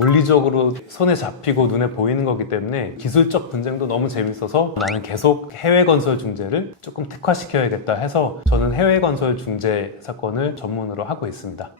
물리적으로 손에 잡히고 눈에 보이는 거기 때문에 기술적 분쟁도 너무 재밌어서 나는 계속 해외 건설 중재를 조금 특화시켜야겠다 해서 저는 해외 건설 중재 사건을 전문으로 하고 있습니다.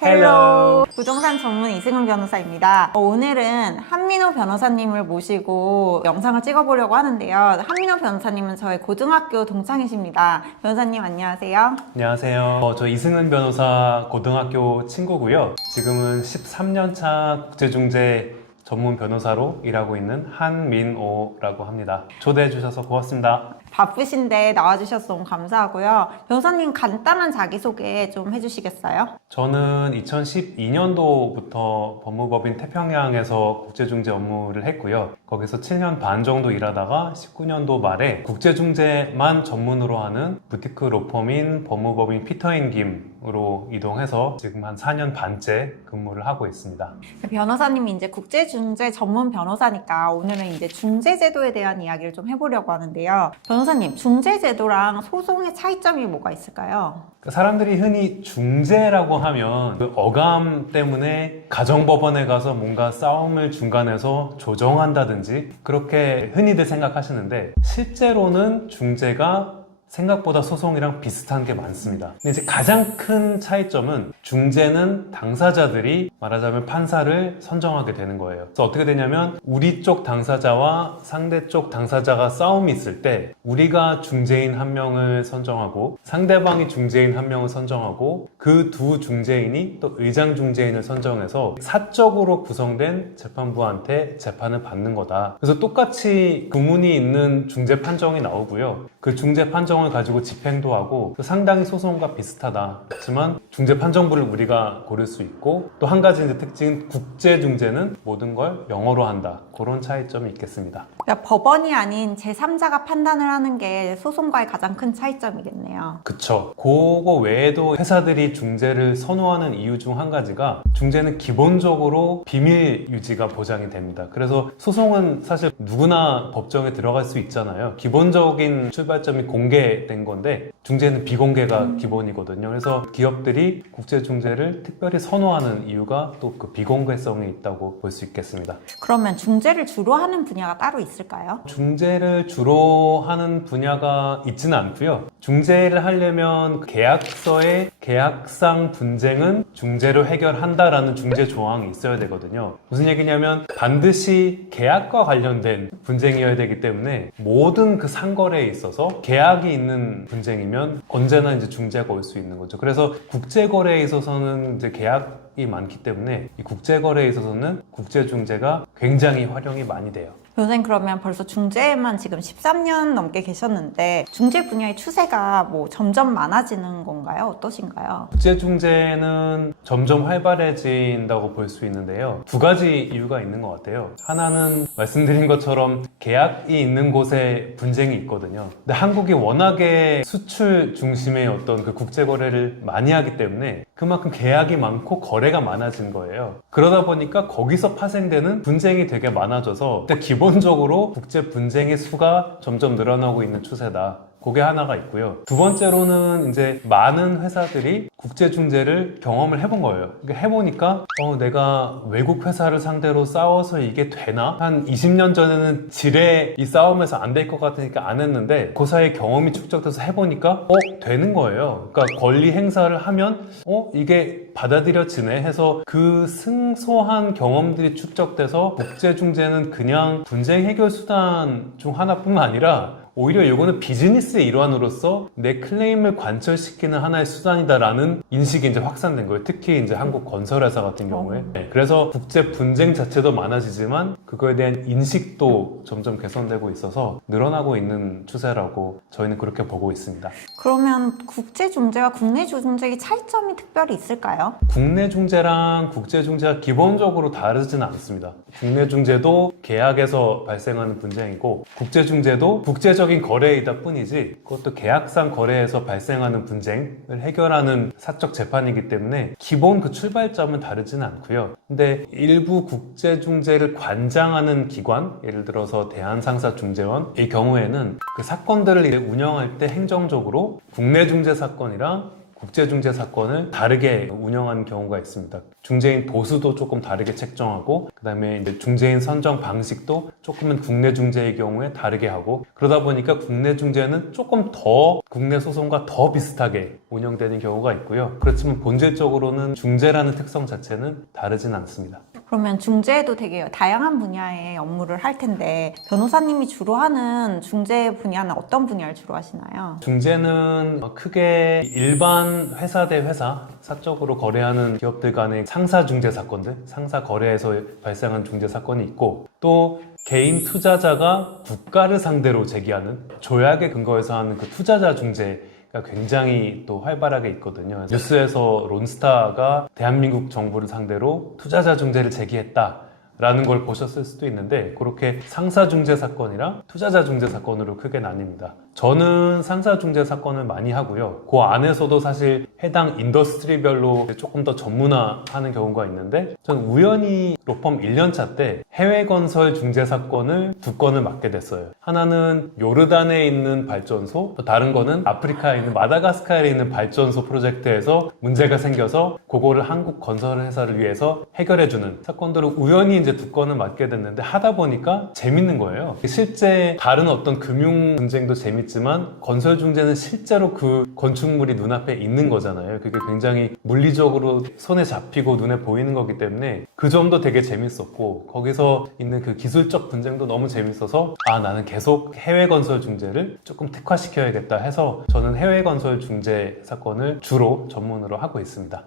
헬로! 부동산 전문 이승훈 변호사입니다. 오늘은 한민호 변호사님을 모시고 영상을 찍어보려고 하는데요. 한민호 변호사님은 저의 고등학교 동창이십니다. 변호사님 안녕하세요. 안녕하세요. 저 이승은 변호사 고등학교 친구고요. 지금은 13년차 국제중재 전문 변호사로 일하고 있는 한민호라고 합니다. 초대해 주셔서 고맙습니다. 바쁘신데 나와주셔서 너무 감사하고요. 변호사님 간단한 자기소개 좀 해주시겠어요? 저는 2012년도부터 법무법인 태평양에서 국제중재 업무를 했고요. 거기서 7년 반 정도 일하다가 19년도 말에 국제중재만 전문으로 하는 부티크 로펌인 법무법인 피터인 김으로 이동해서 지금 한 4년 반째 근무를 하고 있습니다. 변호사님이 이제 국제중재 전문 변호사니까 오늘은 이제 중재제도에 대한 이야기를 좀 해보려고 하는데요. 변호사님, 중재제도랑 소송의 차이점이 뭐가 있을까요? 사람들이 흔히 중재라고 하면 그 어감 때문에 가정법원에 가서 뭔가 싸움을 중간에서 조정한다든지 그렇게 흔히들 생각하시는데 실제로는 중재가 생각보다 소송이랑 비슷한 게 많습니다. 근데 이제 가장 큰 차이점은 중재는 당사자들이 말하자면 판사를 선정하게 되는 거예요. 그래서 어떻게 되냐면 우리 쪽 당사자와 상대 쪽 당사자가 싸움이 있을 때 우리가 중재인 한 명을 선정하고 상대방이 중재인 한 명을 선정하고 그 두 중재인이 또 의장 중재인을 선정해서 사적으로 구성된 재판부한테 재판을 받는 거다. 그래서 똑같이 구문이 있는 중재 판정이 나오고요. 그 중재 판정을 가지고 집행도 하고 상당히 소송과 비슷하다. 하지만 중재 판정부를 우리가 고를 수 있고 또 한 가지 특징은 국제 중재는 모든 걸 영어로 한다. 그런 차이점이 있겠습니다. 그러니까 법원이 아닌 제3자가 판단을 하는 게 소송과의 가장 큰 차이점이겠네요. 그쵸. 그거 외에도 회사들이 중재를 선호하는 이유 중 한 가지가 중재는 기본적으로 비밀 유지가 보장이 됩니다. 그래서 소송은 사실 누구나 법정에 들어갈 수 있잖아요. 기본적인 출발점이 공개된 건데 중재는 비공개가 기본이거든요. 그래서 기업들이 국제 중재를 특별히 선호하는 이유가 또 그 비공개성이 있다고 볼 수 있겠습니다. 그러면 중재를 주로 하는 분야가 따로 있을까요? 중재를 주로 하는 분야가 있지는 않고요. 중재를 하려면 계약서의 계약상 분쟁은 중재로 해결한다라는 중재 조항이 있어야 되거든요. 무슨 얘기냐면 반드시 계약과 관련된 분쟁이어야 되기 때문에 모든 그 상거래에 있어서 계약이 있는 분쟁이면 언제나 이제 중재가 올 수 있는 거죠. 그래서 국제거래에 있어서는 이제 계약이 많기 때문에 이 국제거래에 있어서는 국제중재가 굉장히 활용이 많이 돼요. 변호사님 그러면 벌써 중재에만 지금 13년 넘게 계셨는데 중재 분야의 추세가 뭐 점점 많아지는 건가요? 어떠신가요? 국제중재는 점점 활발해진다고 볼 수 있는데요. 두 가지 이유가 있는 것 같아요. 하나는 말씀드린 것처럼 계약이 있는 곳에 분쟁이 있거든요. 근데 한국이 워낙에 수출 중심의 어떤 그 국제거래를 많이 하기 때문에 그만큼 계약이 많고 거래가 많아진 거예요. 그러다 보니까 거기서 파생되는 분쟁이 되게 많아져서 기본적으로 국제 분쟁의 수가 점점 늘어나고 있는 추세다. 그게 하나가 있고요. 두 번째로는 이제 많은 회사들이 국제중재를 경험을 해본 거예요. 해보니까 내가 외국 회사를 상대로 싸워서 이게 되나? 한 20년 전에는 지레 이 싸움에서 안 될 것 같으니까 안 했는데 그 사이에 경험이 축적돼서 해보니까 되는 거예요. 그러니까 권리 행사를 하면 이게 받아들여지네 해서 그 승소한 경험들이 축적돼서 국제중재는 그냥 분쟁 해결 수단 중 하나뿐만 아니라 오히려 이거는 비즈니스의 일환으로서 내 클레임을 관철시키는 하나의 수단이다라는 인식이 이제 확산된 거예요. 특히 이제 한국 건설회사 같은 경우에. 그래서 국제 분쟁 자체도 많아지지만 그거에 대한 인식도 점점 개선되고 있어서 늘어나고 있는 추세라고 저희는 그렇게 보고 있습니다. 그러면 국제 중재와 국내 중재의 차이점이 특별히 있을까요? 국내 중재랑 국제 중재가 기본적으로 다르지는 않습니다. 국내 중재도 계약에서 발생하는 분쟁이고 국제 중재도 국제적인 거래이다 뿐이지 그것도 계약상 거래에서 발생하는 분쟁을 해결하는 사적 재판이기 때문에 기본 그 출발점은 다르지는 않고요. 근데 일부 국제 중재를 관장하는 기관, 예를 들어서 대한상사중재원 이 경우에는 그 사건들을 운영할 때 행정적으로 국내 중재 사건이랑 국제중재 사건을 다르게 운영하는 경우가 있습니다. 중재인 보수도 조금 다르게 책정하고, 그 다음에 이제 중재인 선정 방식도 조금은 국내 중재의 경우에 다르게 하고, 그러다 보니까 국내 중재는 조금 더 국내 소송과 더 비슷하게 운영되는 경우가 있고요. 그렇지만 본질적으로는 중재라는 특성 자체는 다르진 않습니다. 그러면 중재도 되게 다양한 분야의 업무를 할 텐데 변호사님이 주로 하는 중재 분야는 어떤 분야를 주로 하시나요? 중재는 크게 일반 회사 대 회사, 사적으로 거래하는 기업들 간의 상사 중재 사건들, 상사 거래에서 발생한 중재 사건이 있고, 또 개인 투자자가 국가를 상대로 제기하는 조약에 근거해서 하는 그 투자자 중재가 굉장히 또 활발하게 있거든요. 뉴스에서 론스타가 대한민국 정부를 상대로 투자자 중재를 제기했다 라는 걸 보셨을 수도 있는데, 그렇게 상사 중재 사건이랑 투자자 중재 사건으로 크게 나뉩니다. 저는 상사 중재 사건을 많이 하고요. 그 안에서도 사실 해당 인더스트리별로 조금 더 전문화하는 경우가 있는데, 저는 우연히 로펌 1년차 때 해외 건설 중재 사건을 2건을 맡게 됐어요. 하나는 요르단에 있는 발전소, 또 다른 거는 아프리카에 있는 마다가스카르에 있는 발전소 프로젝트에서 문제가 생겨서 그거를 한국 건설 회사를 위해서 해결해주는 사건들을 우연히 이제 2건을 맡게 됐는데, 하다 보니까 재밌는 거예요. 실제 다른 어떤 금융 분쟁도 재밌지만 건설 중재는 실제로 그 건축물이 눈앞에 있는 거잖아요. 그게 굉장히 물리적으로 손에 잡히고 눈에 보이는 거기 때문에 그 점도 되게 재밌었고, 거기서 있는 그 기술적 분쟁도 너무 재밌어서 나는 계속 해외 건설 중재를 조금 특화시켜야겠다 해서 저는 해외 건설 중재 사건을 주로 전문으로 하고 있습니다.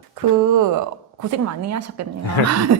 고생 많이 하셨겠네요.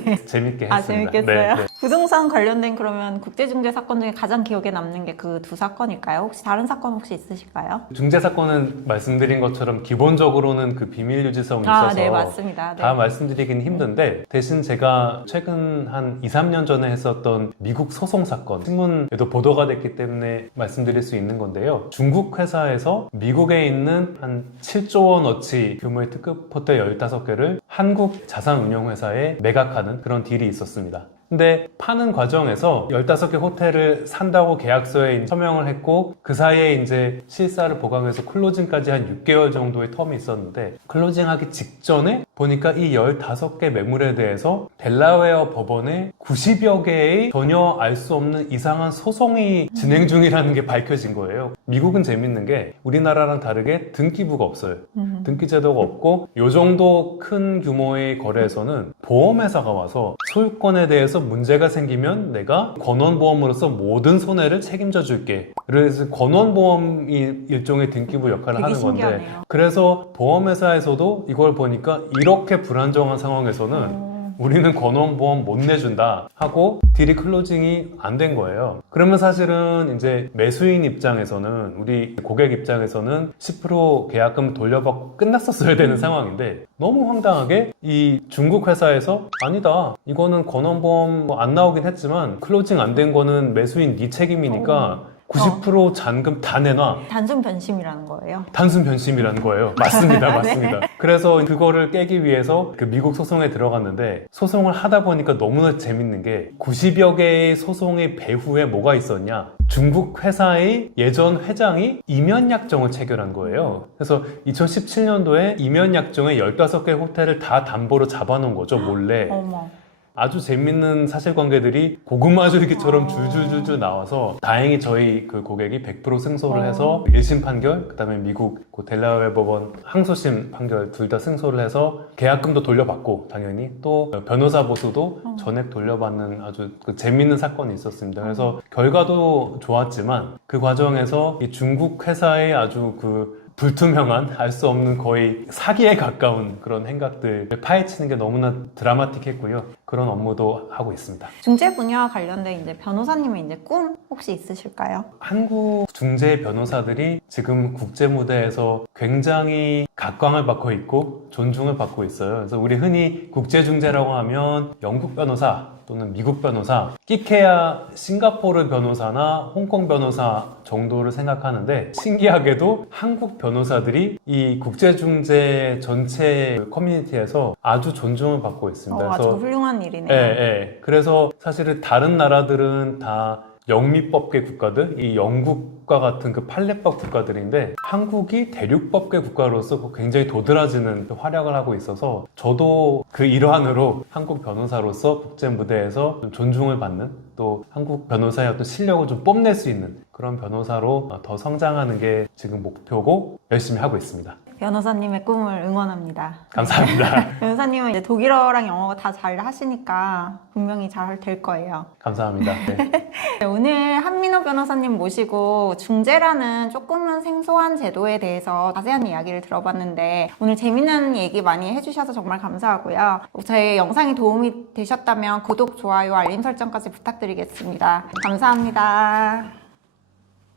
네. 재밌게 했습니다. 재밌겠어요? 네. 부동산 관련된 그러면 국제중재 사건 중에 가장 기억에 남는 게 그 2사건일까요? 혹시 다른 사건 혹시 있으실까요? 중재 사건은 말씀드린 것처럼 기본적으로는 그 비밀 유지성이 있어서 네, 맞습니다. 네. 다 말씀드리긴 힘든데, 대신 제가 최근 한 2, 3년 전에 했었던 미국 소송 사건, 신문에도 보도가 됐기 때문에 말씀드릴 수 있는 건데요. 중국 회사에서 미국에 있는 한 7조 원어치 규모의 특급 호텔 15개를 한국 자산운용회사에 매각하는 그런 딜이 있었습니다. 근데 파는 과정에서 15개 호텔을 산다고 계약서에 서명을 했고, 그 사이에 이제 실사를 보강해서 클로징까지 한 6개월 정도의 텀이 있었는데, 클로징하기 직전에 보니까 이 15개 매물에 대해서 델라웨어 법원에 90여 개의 전혀 알 수 없는 이상한 소송이 진행 중이라는 게 밝혀진 거예요. 미국은 재밌는 게 우리나라랑 다르게 등기부가 없어요. 등기제도가 없고, 요 정도 큰 규모의 거래에서는 보험회사가 와서 소유권에 대해서 문제가 생기면 내가 권원보험으로서 모든 손해를 책임져 줄게. 그래서 권원보험이 일종의 등기부 역할을 하는 건데, 신기하네요. 그래서 보험회사에서도 이걸 보니까 이렇게 불안정한 상황에서는 우리는 권원보험 못 내준다 하고 딜이 클로징이 안 된 거예요. 그러면 사실은 이제 매수인 입장에서는, 우리 고객 입장에서는 10% 계약금 돌려받고 끝났었어야 되는 상황인데, 너무 황당하게 이 중국 회사에서 아니다, 이거는 권원보험 안 나오긴 했지만 클로징 안 된 거는 매수인 네 책임이니까 90% 잔금 다 내놔. 단순 변심이라는 거예요. 단순 변심이라는 거예요. 맞습니다. 네. 맞습니다. 그래서 그거를 깨기 위해서 그 미국 소송에 들어갔는데, 소송을 하다 보니까 너무나 재밌는 게 90여 개의 소송의 배후에 뭐가 있었냐. 중국 회사의 예전 회장이 이면약정을 체결한 거예요. 그래서 2017년도에 이면약정에 15개 호텔을 다 담보로 잡아놓은 거죠, 몰래. 어머. 아주 재밌는 사실관계들이 고구마줄기처럼 줄줄줄줄 나와서, 다행히 저희 그 고객이 100% 승소를 해서 1심 판결, 그 다음에 미국 그 델라웨어 법원 항소심 판결 둘 다 승소를 해서 계약금도 돌려받고, 당연히 또 변호사 보수도 전액 돌려받는 아주 그 재밌는 사건이 있었습니다. 그래서 결과도 좋았지만 그 과정에서 이 중국 회사의 아주 그 불투명한, 알 수 없는 거의 사기에 가까운 그런 행각들을 파헤치는 게 너무나 드라마틱했고요. 그런 업무도 하고 있습니다. 중재 분야와 관련된 이제 변호사님의 이제 꿈 혹시 있으실까요? 한국 중재 변호사들이 지금 국제 무대에서 굉장히 각광을 받고 있고 존중을 받고 있어요. 그래서 우리 흔히 국제 중재라고 하면 영국 변호사 또는 미국 변호사, 끼케야 싱가포르 변호사나 홍콩 변호사 정도를 생각하는데, 신기하게도 한국 변호사들이 이 국제중재 전체 커뮤니티에서 아주 존중을 받고 있습니다. 아주 훌륭한 일이네요. 그래서 사실은 다른 나라들은 다 영미법계 국가들, 이 영국과 같은 그 판례법 국가들인데 한국이 대륙법계 국가로서 굉장히 도드라지는 그 활약을 하고 있어서 저도 그 일환으로 한국 변호사로서 국제 무대에서 좀 존중을 받는 또 한국 변호사의 어떤 실력을 좀 뽐낼 수 있는 그런 변호사로 더 성장하는 게 지금 목표고 열심히 하고 있습니다. 변호사님의 꿈을 응원합니다. 감사합니다. 변호사님은 이제 독일어랑 영어 다 잘 하시니까 분명히 잘 될 거예요. 감사합니다. 네. 네, 오늘 한민호 변호사님 모시고 중재라는 조금은 생소한 제도에 대해서 자세한 이야기를 들어봤는데 오늘 재밌는 얘기 많이 해주셔서 정말 감사하고요. 저희 영상이 도움이 되셨다면 구독, 좋아요, 알림 설정까지 부탁드리겠습니다. 감사합니다.